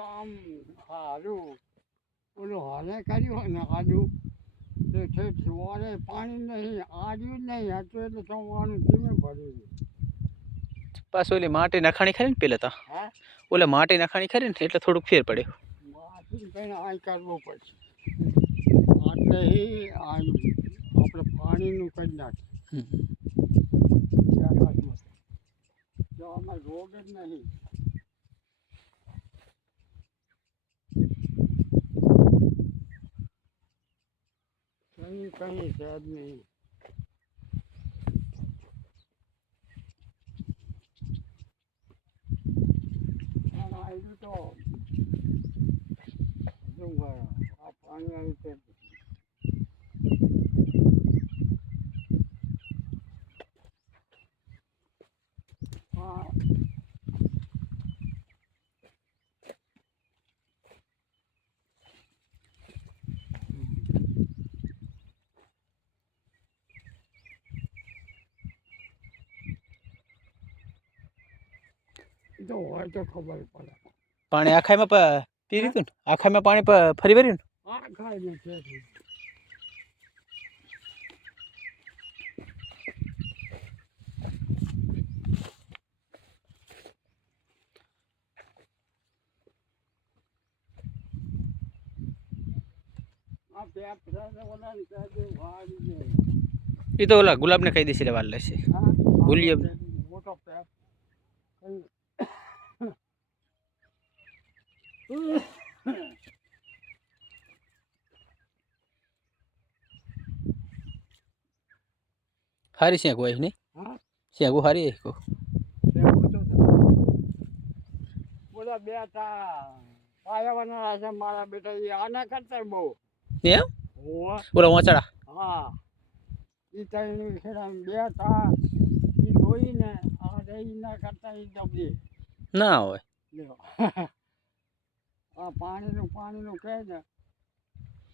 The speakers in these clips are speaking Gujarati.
તો આમ સારું ઓલું હાલે કર્યું હોય ને આડું તો છે જોવાને પાણી નહીં આડ્યું જ નહીં હતું એટલે ચોવાનું ધીમે ભર્યું પાછું ઓલી માટી નખાણી ખરી ને પેલા તો હા ઓલા માટી નખાણી ખરી ને એટલે થોડુંક ફેર પડ્યો. માથી કઈને આ કરવું પડશે એટલે આપણે પાણીનું કરી નાખીએ જો આમાં રોગ જ નહીં કहीं છે જ નહીં આવ્યું તો શું આ પાણી આવ્યું છે હા તો હોય તો ખબર પડે પાણી આખાઈમાં પી લીધું ને આખાઈમાં પાણી ફરી વર્યું ને આ ખાઈને છે આ પેપરા ઓલા વાળી એ તો ઓલા ગુલાબને કહી દેશે વાર લેશે ગુલિયબ મોટો પેપ હારી શેક હોય નહીં હા શેકું હારી કો બોલા બે પાયાવાના છે મારા બેટા એ આના કરતા બહુ એમ હોવા ઓલા વાંચડા હા એ ત્રણ ખેડા બે તા એ ધોઈને આ દહીંના કરતા એ દબી ના હોય લ્યો આ પાણીનું કહે ને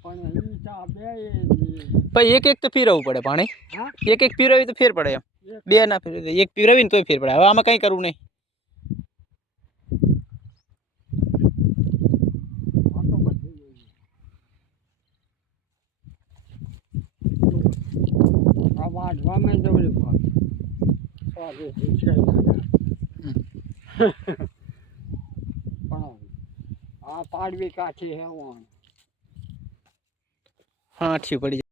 પણ એ ચા બે ભાઈ એક એક તો પીરવવું પડે પાણી હા એક એક પીરવી તો ફેર પડે એમ બે ના પીરવી એક પીરવી ને તોય ફેર પડે હવે આમાં કંઈ કરવું નહીં આ વાઢવામાં જવડી પણ આ પાડવી કાઠી હે હા ઠીક પડી